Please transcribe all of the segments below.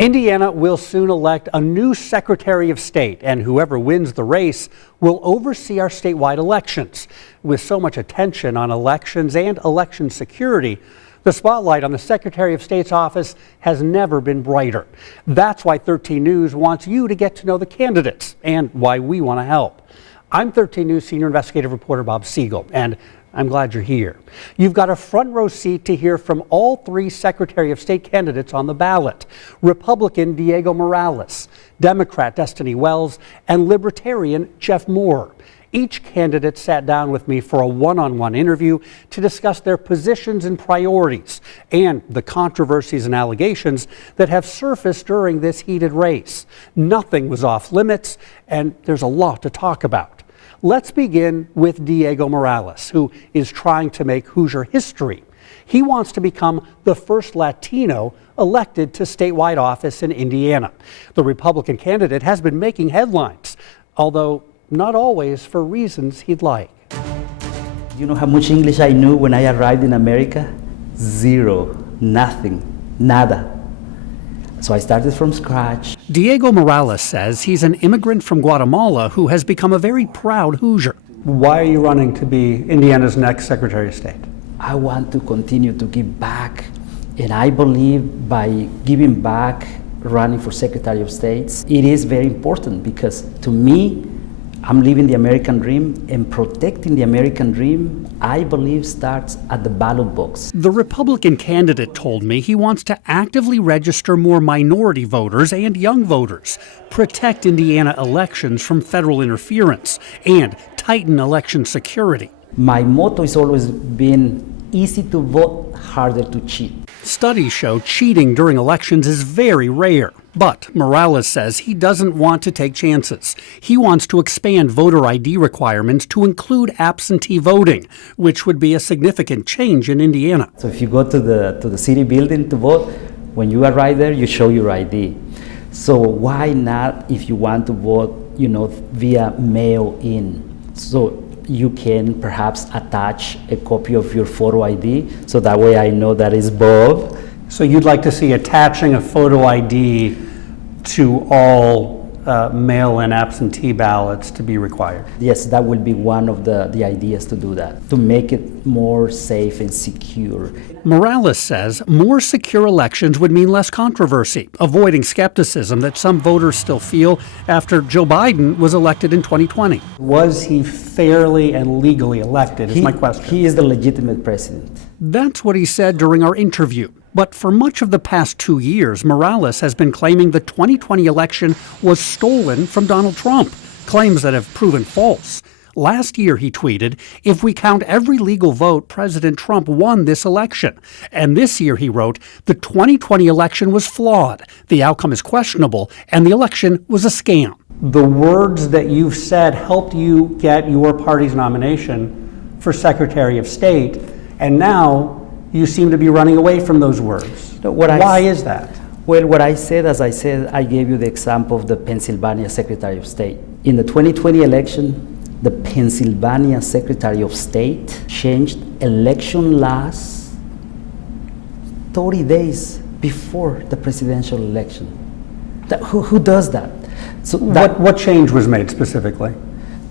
Indiana will soon elect a new Secretary of State, and whoever wins the race will oversee our statewide elections. With so much attention on elections and election security, the spotlight on the Secretary of State's office has never been brighter. That's why 13 News wants you to get to know the candidates and why we want to help. I'm 13 News senior investigative reporter Bob Segall, and I'm glad you're here. You've got a front row seat to hear from all three Secretary of State candidates on the ballot: Republican Diego Morales, Democrat Destiny Wells, and Libertarian Jeff Moore. Each candidate sat down with me for a one-on-one interview to discuss their positions and priorities and the controversies and allegations that have surfaced during this heated race. Nothing was off limits, and there's a lot to talk about. Let's begin with Diego Morales, who is trying to make Hoosier history. He wants to become the first Latino elected to statewide office in Indiana. The Republican candidate has been making headlines, although not always for reasons he'd like. You know how much English I knew when I arrived in America? Zero, nothing, nada. So I started from scratch. Diego Morales says he's an immigrant from Guatemala who has become a very proud Hoosier. Why are you running to be Indiana's next Secretary of State? I want to continue to give back, and I believe by giving back, running for Secretary of State, it is very important because to me, I'm living the American dream, and protecting the American dream, I believe, starts at the ballot box. The Republican candidate told me he wants to actively register more minority voters and young voters, protect Indiana elections from federal interference, and tighten election security. My motto has always been easy to vote, harder to cheat. Studies show cheating during elections is very rare. But Morales says he doesn't want to take chances. He wants to expand voter ID requirements to include absentee voting, which would be a significant change in Indiana. So if you go to the city building to vote, when you arrive there, you show your ID. So why not, if you want to vote, via mail-in? So you can perhaps attach a copy of your photo ID, so that way I know that is Bob. So you'd like to see attaching a photo ID to all mail-in absentee ballots to be required? Yes, that will be one of the ideas to do that, to make it more safe and secure. Morales says more secure elections would mean less controversy, avoiding skepticism that some voters still feel after Joe Biden was elected in 2020. Was he fairly and legally elected, is my question. He is the legitimate president. That's what he said during our interview. But for much of the past 2 years, Morales has been claiming the 2020 election was stolen from Donald Trump, claims that have proven false. Last year, he tweeted, "If we count every legal vote, President Trump won this election." And this year, he wrote, "The 2020 election was flawed, the outcome is questionable, and the election was a scam." The words that you've said helped you get your party's nomination for Secretary of State, and now you seem to be running away from those words. Why is that? Well, what I said, as I said, I gave you the example of the Pennsylvania Secretary of State. In the 2020 election, the Pennsylvania Secretary of State changed election laws 30 days before the presidential election. Who does that? So what change was made specifically?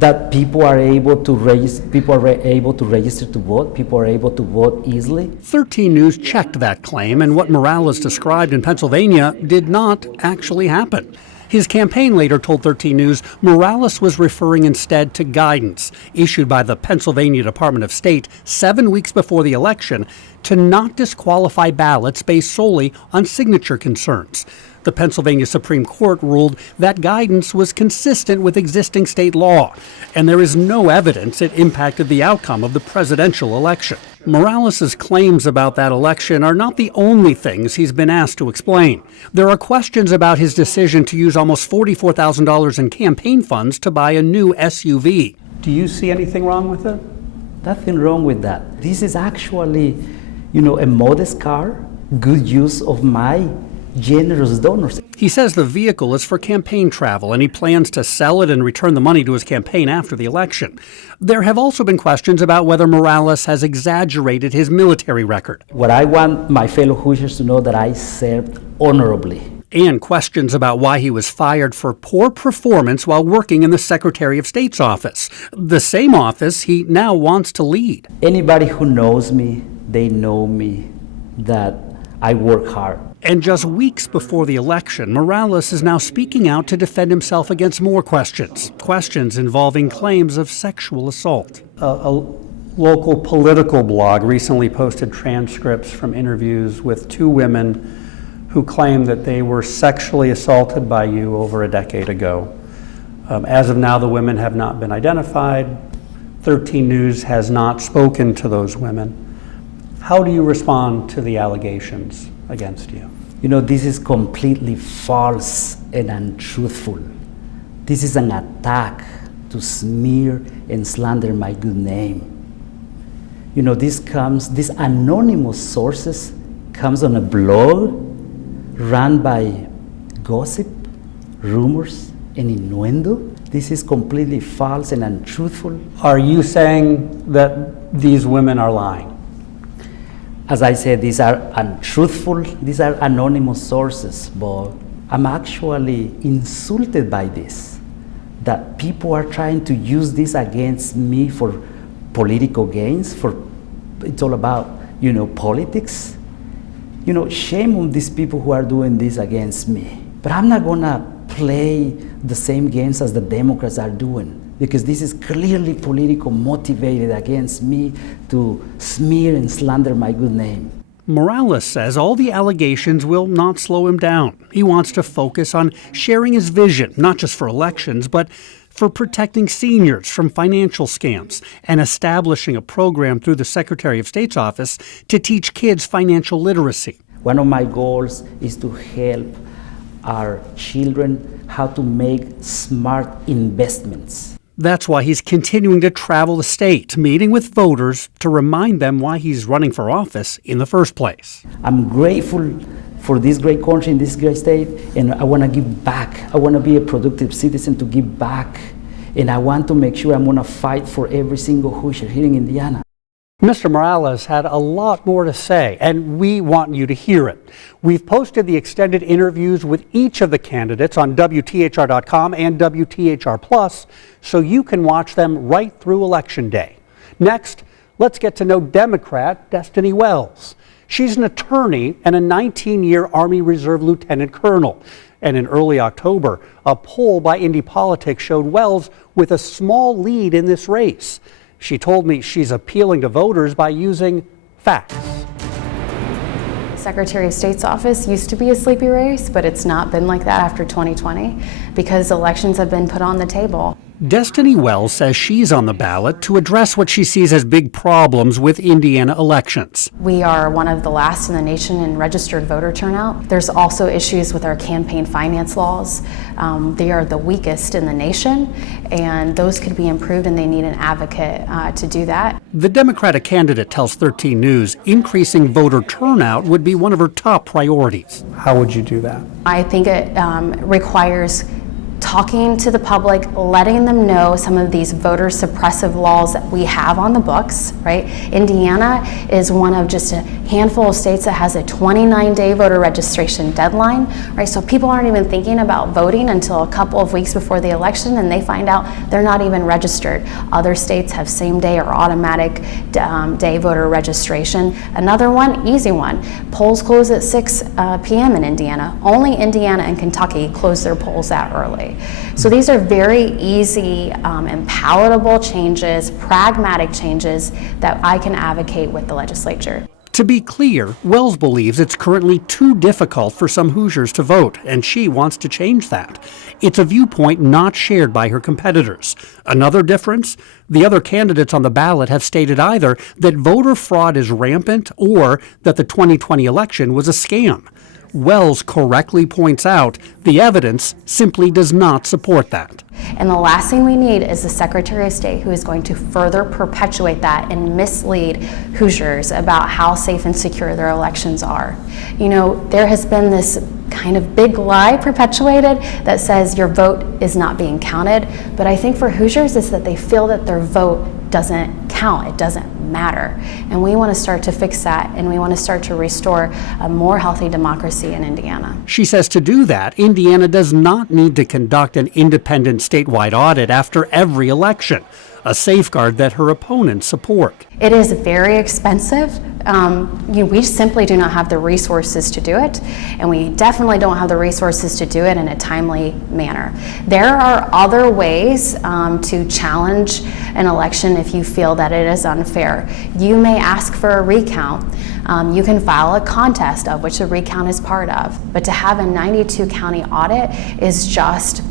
That people are able to register to vote, people are able to vote easily. 13 News checked that claim, and what Morales described in Pennsylvania did not actually happen. His campaign later told 13 News Morales was referring instead to guidance issued by the Pennsylvania Department of State 7 weeks before the election to not disqualify ballots based solely on signature concerns. The Pennsylvania Supreme Court ruled that guidance was consistent with existing state law, and there is no evidence it impacted the outcome of the presidential election. Morales' claims about that election are not the only things he's been asked to explain. There are questions about his decision to use almost $44,000 in campaign funds to buy a new SUV. Do you see anything wrong with it? Nothing wrong with that. This is actually, a modest car, good use of my generous donors. He says the vehicle is for campaign travel, and he plans to sell it and return the money to his campaign after the election. There have also been questions about whether Morales has exaggerated his military record. What I want my fellow Hoosiers to know that I served honorably. and questions about why he was fired for poor performance while working in the Secretary of State's office, the same office he now wants to lead. Anybody who knows me, they know me that I work hard. And just weeks before the election, Morales is now speaking out to defend himself against more questions involving claims of sexual assault. A local political blog recently posted transcripts from interviews with two women who claim that they were sexually assaulted by you over a decade ago. As of now, the women have not been identified. 13 News has not spoken to those women. How do you respond to the allegations against you? You know, this is completely false and untruthful. This is an attack to smear and slander my good name. You know, these anonymous sources comes on a blog run by gossip, rumors, and innuendo. This is completely false and untruthful. Are you saying that these women are lying? As I said, these are untruthful, these are anonymous sources, but I'm actually insulted by this, that people are trying to use this against me for political gains, it's all about, politics. Shame on these people who are doing this against me. But I'm not gonna play the same games as the Democrats are doing, because this is clearly political motivated against me to smear and slander my good name. Morales says all the allegations will not slow him down. He wants to focus on sharing his vision, not just for elections, but for protecting seniors from financial scams and establishing a program through the Secretary of State's office to teach kids financial literacy. One of my goals is to help our children how to make smart investments. That's why he's continuing to travel the state, meeting with voters to remind them why he's running for office in the first place. I'm grateful for this great country and this great state, and I want to give back. I want to be a productive citizen to give back, and I want to make sure I'm going to fight for every single Hoosier here in Indiana. Mr. Morales had a lot more to say, and we want you to hear it. We've posted the extended interviews with each of the candidates on WTHR.com and WTHR Plus, so you can watch them right through Election Day. Next, let's get to know Democrat Destiny Wells. She's an attorney and a 19-year Army Reserve Lieutenant Colonel. And in early October, a poll by Indy Politics showed Wells with a small lead in this race. She told me she's appealing to voters by using facts. Secretary of State's office used to be a sleepy race, but it's not been like that after 2020 because elections have been put on the table. Destiny Wells says she's on the ballot to address what she sees as big problems with Indiana elections. We are one of the last in the nation in registered voter turnout. There's also issues with our campaign finance laws. They are the weakest in the nation, and those could be improved, and they need an advocate to do that. The Democratic candidate tells 13 News increasing voter turnout would be one of her top priorities. How would you do that? I think it requires talking to the public, letting them know some of these voter suppressive laws that we have on the books, right? Indiana is one of just a handful of states that has a 29-day voter registration deadline, right? So people aren't even thinking about voting until a couple of weeks before the election, and they find out they're not even registered. Other states have same-day or automatic day voter registration. Another one, easy one, polls close at 6 p.m. in Indiana. Only Indiana and Kentucky close their polls that early. So these are very easy and palatable changes, pragmatic changes that I can advocate with the legislature. To be clear, Wells believes it's currently too difficult for some Hoosiers to vote, and she wants to change that. It's a viewpoint not shared by her competitors. Another difference? The other candidates on the ballot have stated either that voter fraud is rampant or that the 2020 election was a scam. Wells correctly points out the evidence simply does not support that. And the last thing we need is the Secretary of State who is going to further perpetuate that and mislead Hoosiers about how safe and secure their elections are. You know, there has been this kind of big lie perpetuated that says your vote is not being counted, but I think for Hoosiers is that they feel that their vote doesn't count, it doesn't matter. And we want to start to fix that, and we want to start to restore a more healthy democracy in Indiana. She says to do that, Indiana does not need to conduct an independent statewide audit after every election, a safeguard that her opponents support. It is very expensive. We simply do not have the resources to do it, and we definitely don't have the resources to do it in a timely manner. There are other ways to challenge an election if you feel that it is unfair. You may ask for a recount. You can file a contest, of which a recount is part of. But to have a 92 county audit is just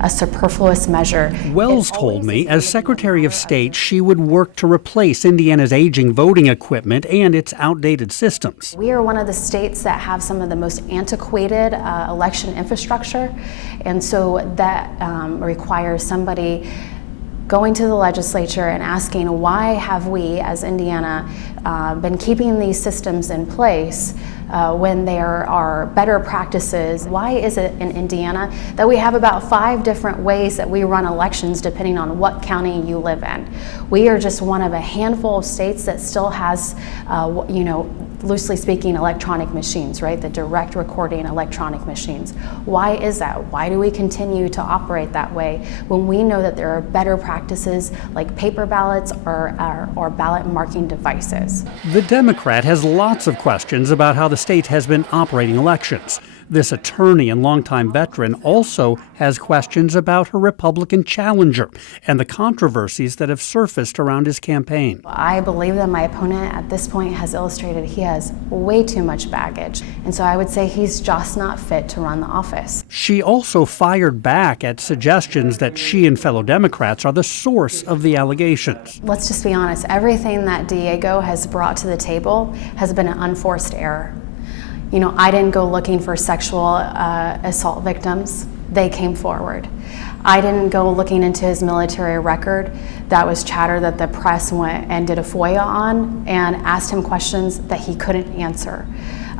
a superfluous measure. Wells told me, as Secretary of State, she would work to replace Indiana's aging voting equipment and its outdated systems. We are one of the states that have some of the most antiquated election infrastructure, and so that requires somebody going to the legislature and asking, why have we, as Indiana, been keeping these systems in place when there are better practices? Why is it in Indiana that we have about 5 different ways that we run elections depending on what county you live in? We are just one of a handful of states that still has, loosely speaking, electronic machines, right? The direct recording electronic machines. Why is that? Why do we continue to operate that way when we know that there are better practices like paper ballots or ballot marking devices? The Democrat has lots of questions about how the state has been operating elections. This attorney and longtime veteran also has questions about her Republican challenger and the controversies that have surfaced around his campaign. I believe that my opponent at this point has illustrated he has way too much baggage, and so I would say he's just not fit to run the office. She also fired back at suggestions that she and fellow Democrats are the source of the allegations. Let's just be honest, everything that Diego has brought to the table has been an unforced error. I didn't go looking for sexual assault victims. They came forward. I didn't go looking into his military record. That was chatter that the press went and did a FOIA on and asked him questions that he couldn't answer.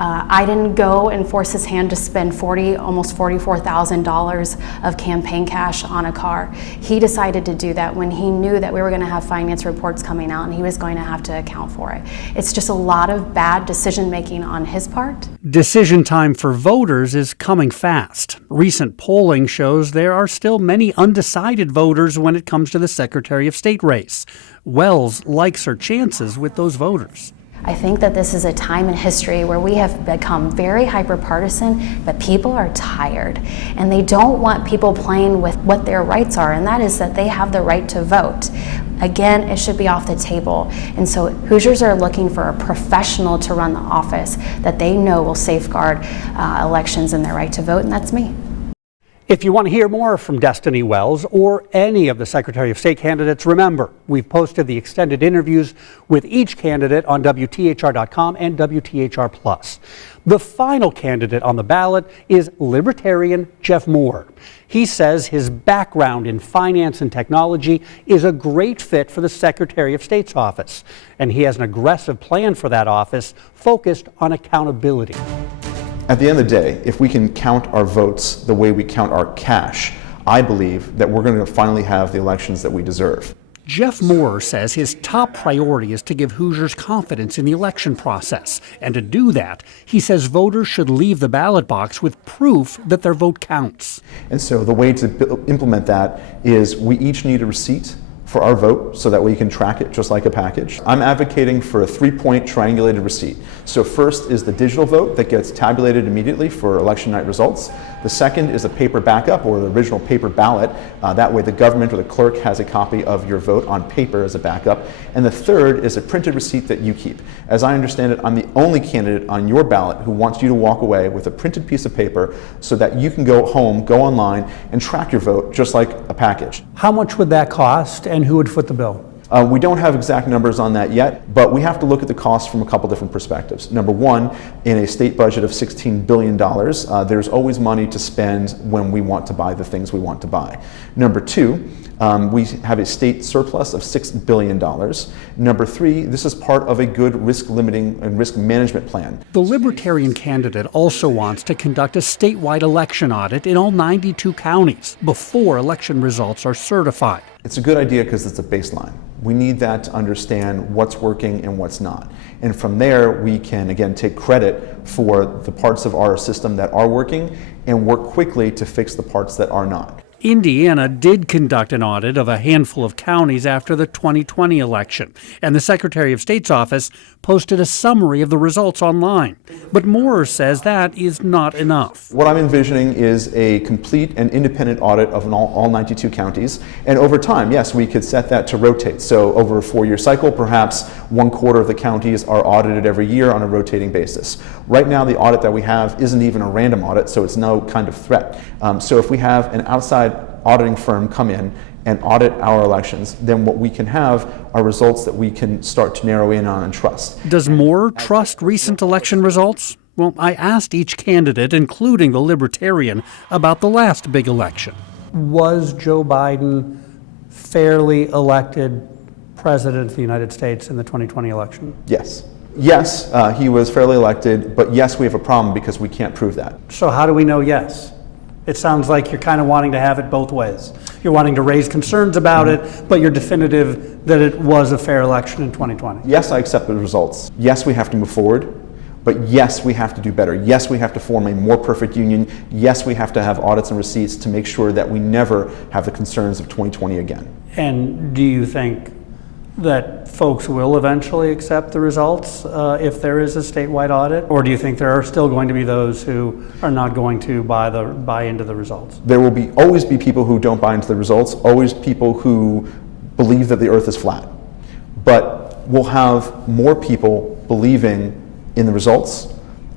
I didn't go and force his hand to spend almost $44,000 of campaign cash on a car. He decided to do that when he knew that we were going to have finance reports coming out and he was going to have to account for it. It's just a lot of bad decision making on his part. Decision time for voters is coming fast. Recent polling shows there are still many undecided voters when it comes to the Secretary of State race. Wells likes her chances with those voters. I think that this is a time in history where we have become very hyper-partisan, but people are tired, and they don't want people playing with what their rights are, and that is that they have the right to vote. Again, it should be off the table. And so Hoosiers are looking for a professional to run the office that they know will safeguard elections and their right to vote, and that's me. If you want to hear more from Destiny Wells or any of the Secretary of State candidates, remember, we've posted the extended interviews with each candidate on WTHR.com and WTHR+. The final candidate on the ballot is Libertarian Jeff Moore. He says his background in finance and technology is a great fit for the Secretary of State's office, and he has an aggressive plan for that office focused on accountability. At the end of the day, if we can count our votes the way we count our cash, I believe that we're going to finally have the elections that we deserve. Jeff Moore says his top priority is to give Hoosiers confidence in the election process. And to do that, he says voters should leave the ballot box with proof that their vote counts. And so the way to implement that is we each need a receipt for our vote so that we can track it just like a package. I'm advocating for a 3-point triangulated receipt. So first is the digital vote that gets tabulated immediately for election night results. The second is a paper backup or the original paper ballot. That way the government or the clerk has a copy of your vote on paper as a backup. And the third is a printed receipt that you keep. As I understand it, I'm the only candidate on your ballot who wants you to walk away with a printed piece of paper so that you can go home, go online, and track your vote just like a package. How much would that cost, and who would foot the bill? We don't have exact numbers on that yet, but we have to look at the cost from a couple different perspectives. Number one, in a state budget of $16 billion, there's always money to spend when we want to buy the things we want to buy. Number two, we have a state surplus of $6 billion. Number three, this is part of a good risk limiting and risk management plan. The Libertarian candidate also wants to conduct a statewide election audit in all 92 counties before election results are certified. It's a good idea because it's a baseline. We need that to understand what's working and what's not. And from there, we can, again, take credit for the parts of our system that are working and work quickly to fix the parts that are not. Indiana did conduct an audit of a handful of counties after the 2020 election, and the Secretary of State's office posted a summary of the results online. But Moore says that is not enough. What I'm envisioning is a complete and independent audit of all 92 counties, and over time, yes, we could set that to rotate. So over a 4-year cycle, perhaps 1/4 of the counties are audited every year on a rotating basis. Right now, the audit that we have isn't even a random audit, so it's no kind of threat. So if we have an outside auditing firm come in and audit our elections, then what we can have are results that we can start to narrow in on and trust. Does Moore trust recent election results? Well, I asked each candidate, including the Libertarian, about the last big election. Was Joe Biden fairly elected President of the United States in the 2020 election? Yes. Yes, he was fairly elected, but yes, we have a problem because we can't prove that. So how do we know yes? It sounds like you're kind of wanting to have it both ways. You're wanting to raise concerns about it, but you're definitive that it was a fair election in 2020. Yes, I accept the results. Yes, we have to move forward, but yes, we have to do better. Yes, we have to form a more perfect union. Yes, we have to have audits and receipts to make sure that we never have the concerns of 2020 again. And do you think that folks will eventually accept the results if there is a statewide audit? Or do you think there are still going to be those who are not going to buy into the results? There will always be people who don't buy into the results, always people who believe that the earth is flat. But we'll have more people believing in the results,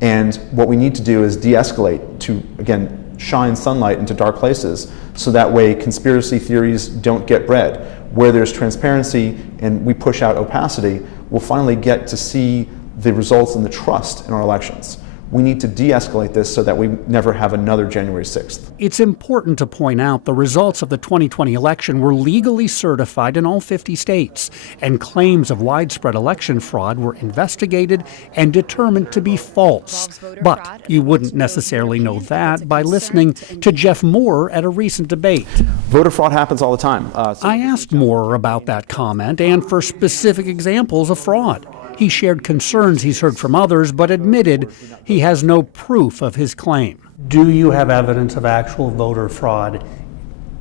and what we need to do is de-escalate to, again, shine sunlight into dark places, so that way conspiracy theories don't get bred. Where there's transparency and we push out opacity, we'll finally get to see the results and the trust in our elections. We need to de-escalate this so that we never have another January 6th. It's important to point out the results of the 2020 election were legally certified in all 50 states, and claims of widespread election fraud were investigated and determined to be false. But you wouldn't necessarily know that by listening to Jeff Moore at a recent debate. Voter fraud happens all the time. I asked Moore about that comment and for specific examples of fraud. He shared concerns he's heard from others, but admitted he has no proof of his claim. Do you have evidence of actual voter fraud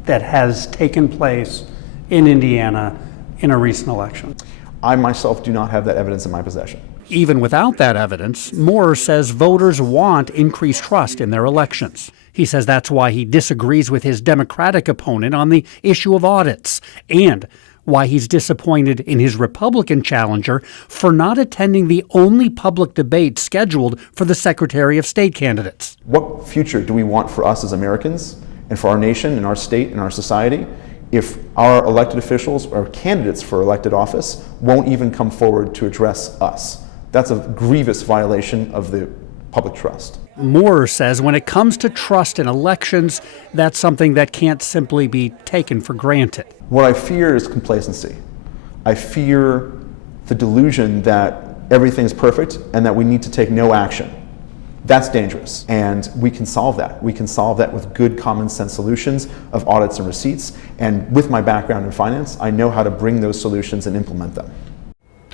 that has taken place in Indiana in a recent election? I myself do not have that evidence in my possession. Even without that evidence, Moore says voters want increased trust in their elections. He says that's why he disagrees with his Democratic opponent on the issue of audits, and why he's disappointed in his Republican challenger for not attending the only public debate scheduled for the Secretary of State candidates. What future do we want for us as Americans and for our nation and our state and our society if our elected officials or candidates for elected office won't even come forward to address us? That's a grievous violation of the public trust. Moore says when it comes to trust in elections, that's something that can't simply be taken for granted. What I fear is complacency. I fear the delusion that everything's perfect and that we need to take no action. That's dangerous, and we can solve that. We can solve that with good common sense solutions of audits and receipts, and with my background in finance, I know how to bring those solutions and implement them.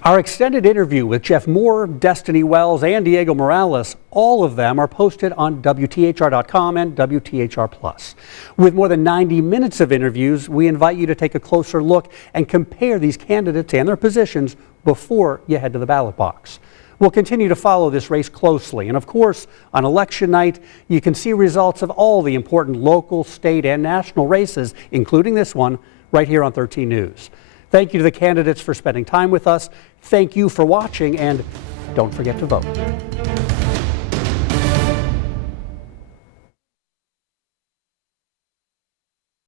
Our extended interview with Jeff Moore, Destiny Wells, and Diego Morales, all of them are posted on WTHR.com and WTHR+. With more than 90 minutes of interviews, we invite you to take a closer look and compare these candidates and their positions before you head to the ballot box. We'll continue to follow this race closely, and of course, on election night, you can see results of all the important local, state, and national races, including this one, right here on 13 News. Thank you to the candidates for spending time with us. Thank you for watching, and don't forget to vote.